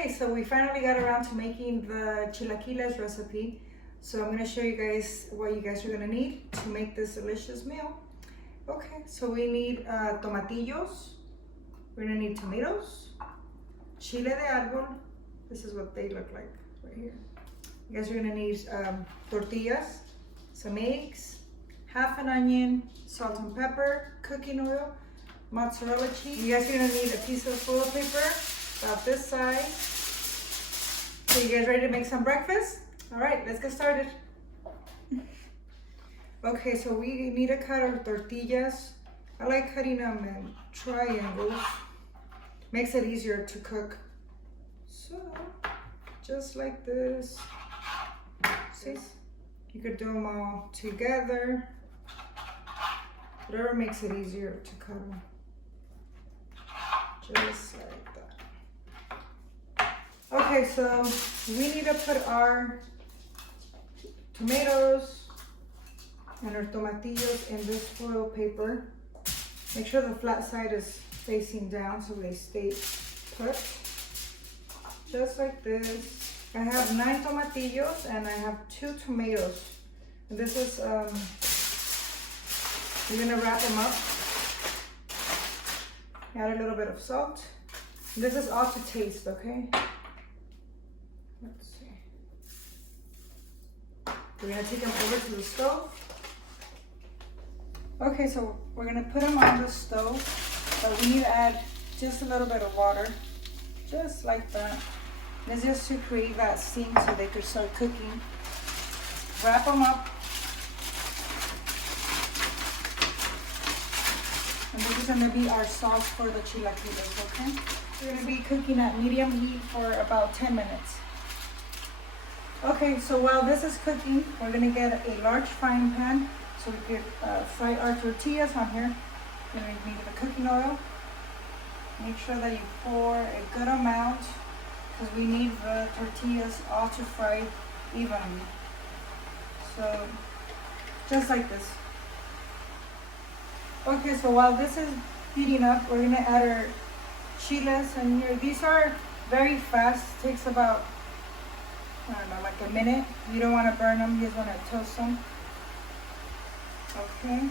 Okay, so we finally got around to making the chilaquiles recipe. So I'm gonna show you guys what you guys are gonna need to make this delicious meal. Okay, so we need tomatillos. We're gonna need tomatoes, chile de arbol. This is what they look like right here. You guys are gonna need tortillas, some eggs, half an onion, salt and pepper, cooking oil, mozzarella cheese. You guys are gonna need a piece of foil paper about this size. So you guys ready to make some breakfast? All right, let's get started. Okay, so we need to cut our tortillas. I like cutting them in triangles. Makes it easier to cook. So, just like this. See? You could do them all together. Whatever makes it easier to cut them. Just like that. Okay, so we need to put our tomatoes and our tomatillos in this foil paper. Make sure the flat side is facing down so they stay put. Just like this. I have 9 tomatillos and I have 2 tomatoes. And this is, you're gonna wrap them up. Add a little bit of salt. This is all to taste, okay? Let's see. We're gonna take them over to the stove. Okay, so we're gonna put them on the stove, but we need to add just a little bit of water, just like that. This is just to create that steam so they could start cooking. Wrap them up. And this is gonna be our sauce for the chilaquiles, okay? We're gonna be cooking at medium heat for about 10 minutes. Okay, so while this is cooking, we're gonna get a large frying pan so we could fry our tortillas on here. Then we need the cooking oil. Make sure that you pour a good amount because we need the tortillas all to fry evenly. So, just like this. Okay, so while this is heating up, we're gonna add our chiles in here. These are very fast, takes about, I don't know, like a minute. You don't wanna burn them, you just wanna toast them. Okay.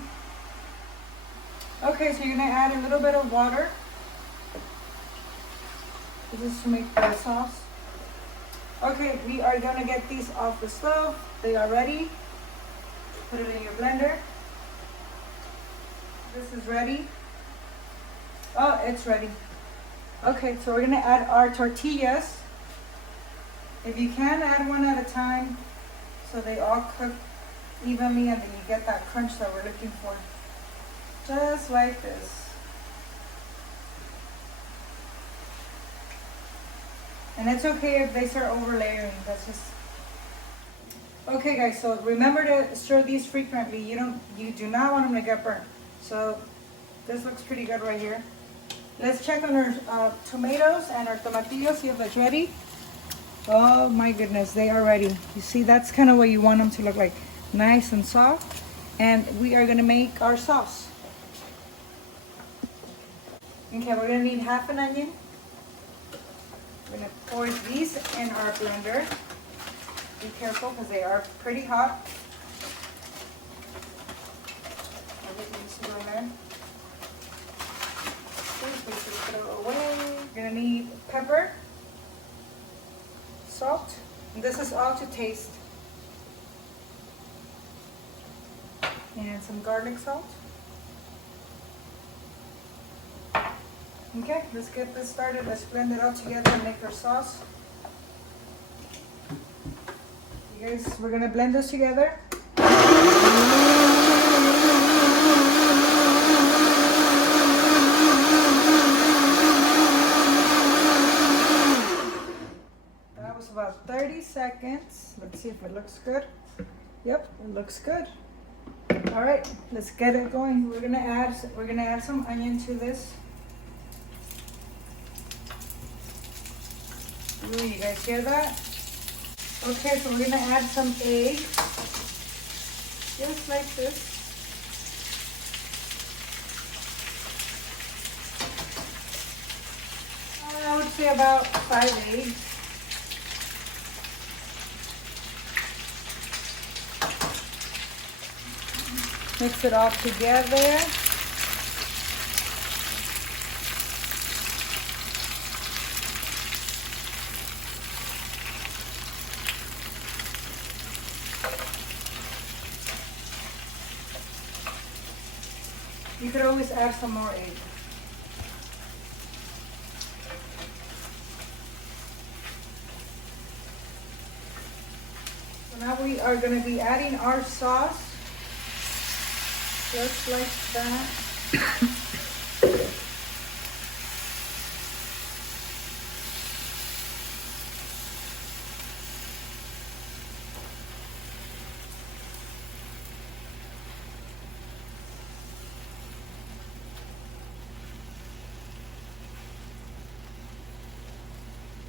Okay, so you're gonna add a little bit of water. This is to make the sauce. Okay, we are gonna get these off the stove. They are ready. Put it in your blender. This is ready. Oh, it's ready. Okay, so we're gonna add our tortillas. If you can, add one at a time so they all cook evenly and then you get that crunch that we're looking for. Just like this. And it's okay if they start over layering. That's just okay, guys. So remember to stir these frequently. You do not want them to get burnt. So this looks pretty good right here. Let's check on our tomatoes and our tomatillos, see if it's ready. Oh my goodness, they are ready. You see, that's kind of what you want them to look like. Nice and soft. And we are gonna make our sauce. Okay, we're gonna need half an onion. We're gonna pour these in our blender. Be careful because they are pretty hot. Throw away. We're gonna need pepper, salt, and this is all to taste. And some garlic salt. Okay, let's get this started. Let's blend it all together and make our sauce. You guys, we're gonna blend this together. That was about 30 seconds. Let's see if it looks good. Yep, it looks good. All right, let's get it going. We're gonna add some onion to this. Ooh, you guys hear that? Okay, so we're gonna add some eggs, just like this. About say about 5 eggs. Mix it all together. You could always add some more egg. So now we are going to be adding our sauce, just like that.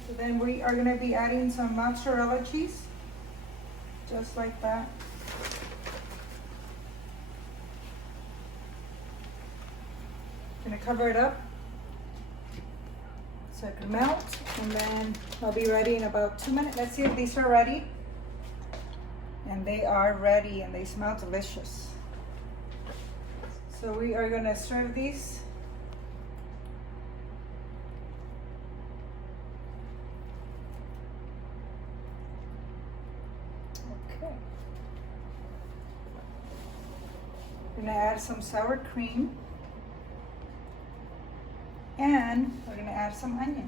So then we are going to be adding some mozzarella cheese, just like that. Gonna cover it up so it can melt, and then I'll be ready in about 2 minutes. Let's see if these are ready. And they are ready, and they smell delicious. So we are gonna serve these. Okay. Gonna add some sour cream. And we're gonna add some onion.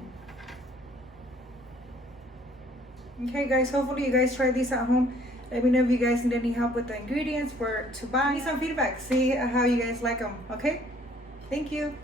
Okay guys, hopefully you guys try these at home. Let me know if you guys need any help with the ingredients, where to buy. Give me some feedback, see how you guys like them, okay? Thank you.